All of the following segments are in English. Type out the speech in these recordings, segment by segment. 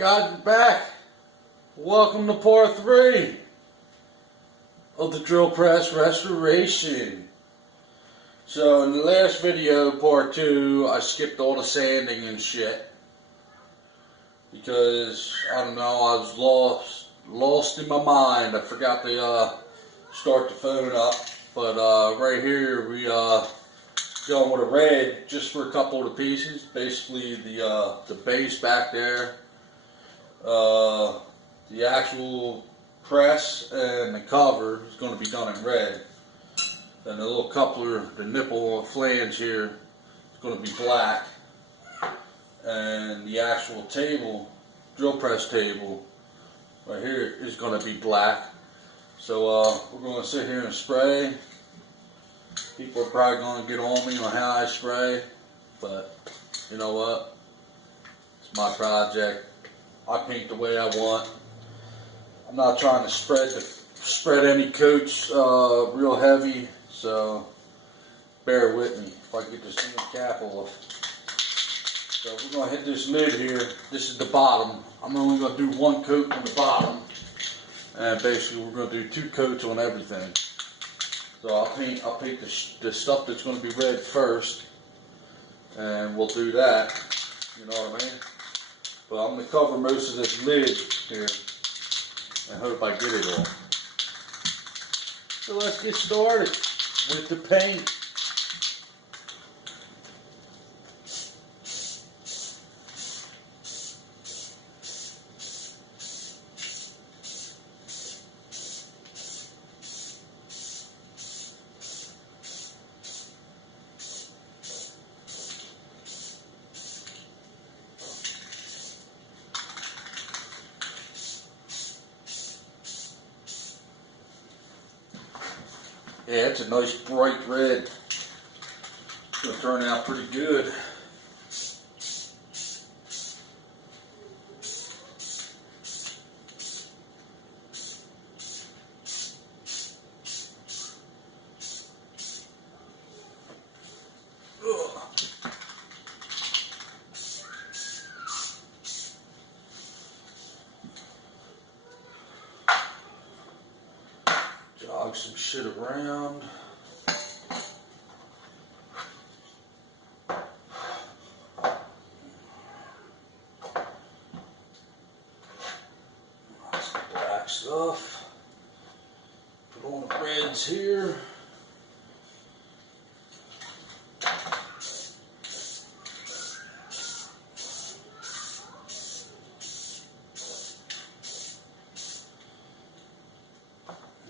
Guys, we're back. Welcome to part 3 of the drill press restoration. So in the last video, part 2, I skipped all the sanding and shit because I don't know, I was lost in my mind. I forgot to start the phone up, but right here we going with a red just for a couple of the pieces. Basically the base back there, the actual press and the cover is going to be done in red, and the little coupler, the nipple flange here, is going to be black, and the actual table, drill press table right here, is going to be black. So we're going to sit here and spray. People are probably going to get on me on how I spray, but you know what? It's my project. I paint the way I want. I'm not trying to spread any coats real heavy, so bear with me if I get this new cap off. So we're going to hit this lid here. This is the bottom. I'm only going to do one coat on the bottom, and basically we're going to do 2 coats on everything. So I'll paint the stuff that's going to be red first, and we'll do that. You know what I mean? But I'm going to cover most of this lid here and hope I get it all. So let's get started with the paint. Yeah, it's a nice bright red. It's going to turn out pretty good. Jog some shit around. That's the black stuff. Put on the reds here.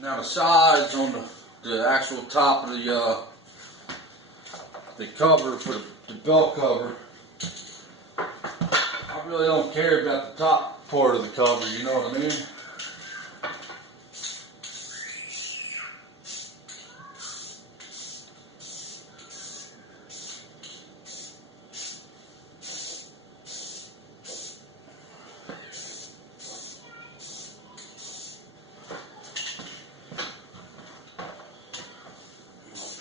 Now the sides on the actual top of the cover for the belt cover, I really don't care about the top part of the cover, you know what I mean?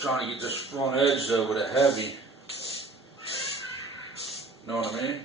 Trying to get this front edge though with a heavy. Know what I mean?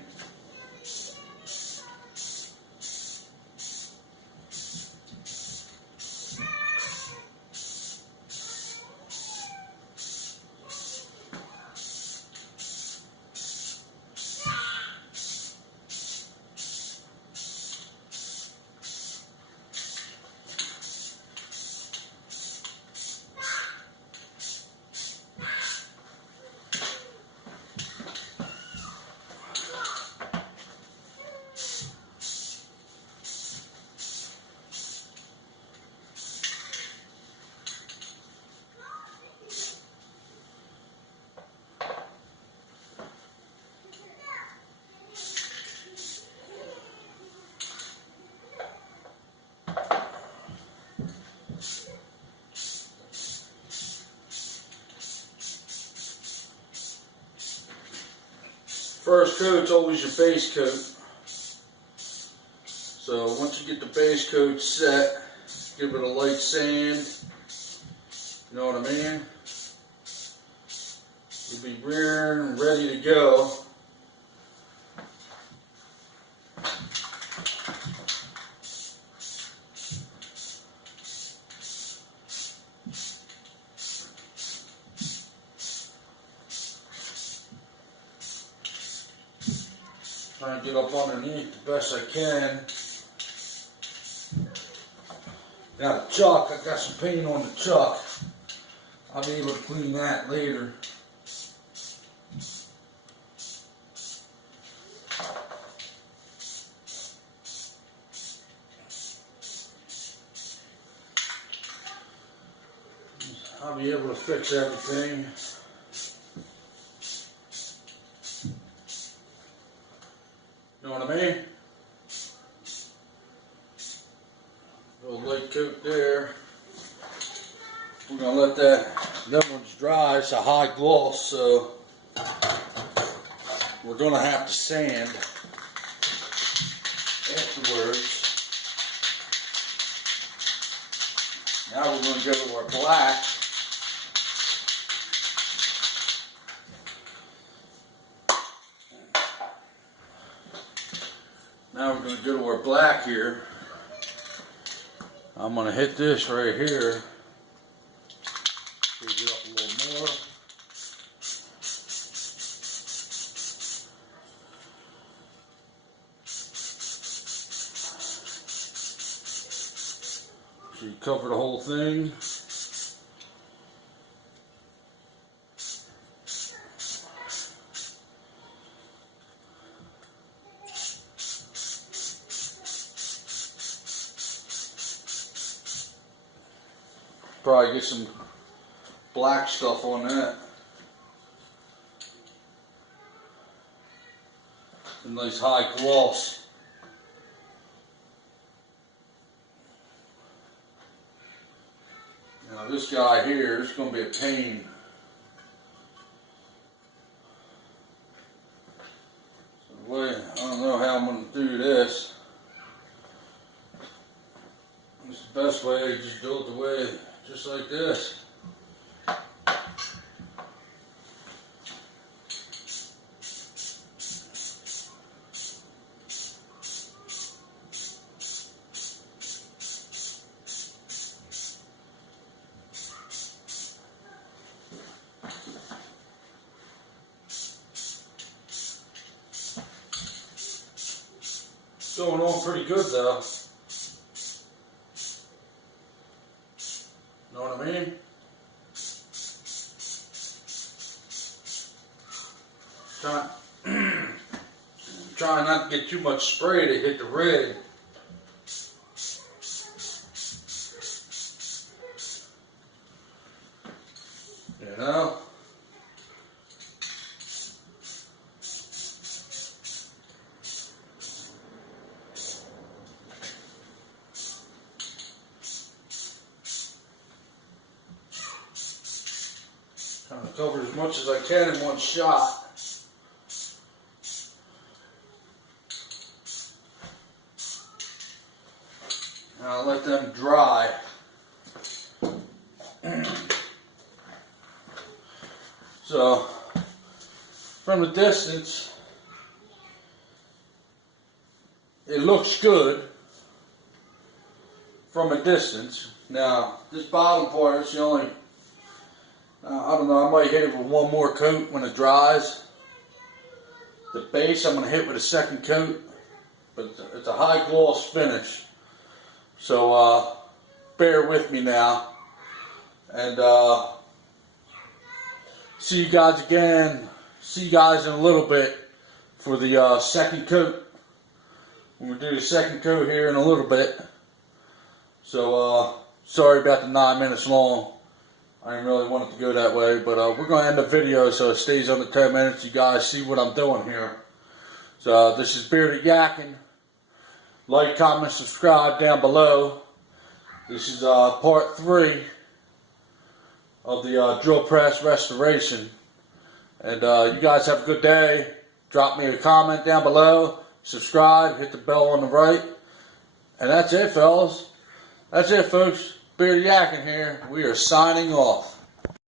First coat's always your base coat. So once you get the base coat set, give it a light sand. You know what I mean? You'll be rearing and ready to go. Try and get up underneath the best I can. Got a chuck. I got some paint on the chuck. I'll be able to clean that later. I'll be able to fix everything. You know what I mean? Little light coat there. We're gonna let them ones dry. It's a high gloss, so we're gonna have to sand afterwards. Now we're gonna go to our black. Now we're going to go to our black here. I'm going to hit this right here. Shake it up a little more. So you cover the whole thing. Probably get some black stuff on that. A nice high gloss. Now this guy here is going to be a pain. So I don't know how I'm going to do this. It's the best way, just do it the way, just like this. It's going on pretty good though. Know what I mean? Trying not to get too much spray to hit the red. You know? Trying to cover as much as I can in one shot. And I'll let them dry. So, from the distance, it looks good from a distance. Now, this bottom part is the only, I don't know, I might hit it with one more coat when it dries. The base I'm going to hit with a second coat, but it's a high gloss finish. So bear with me now, and see you guys again. See you guys in a little bit for the second coat. When we do the second coat here in a little bit. So sorry about the 9 minutes long. I didn't really want it to go that way, but we're going to end the video so it stays under 10 minutes. You guys see what I'm doing here. So this is Bearded Yakking. Like, comment, subscribe down below. This is part 3 of the drill press restoration. And you guys have a good day. Drop me a comment down below. Subscribe. Hit the bell on the right. And that's it, fellas. That's it, folks. Bearded Yakking here. We are signing off.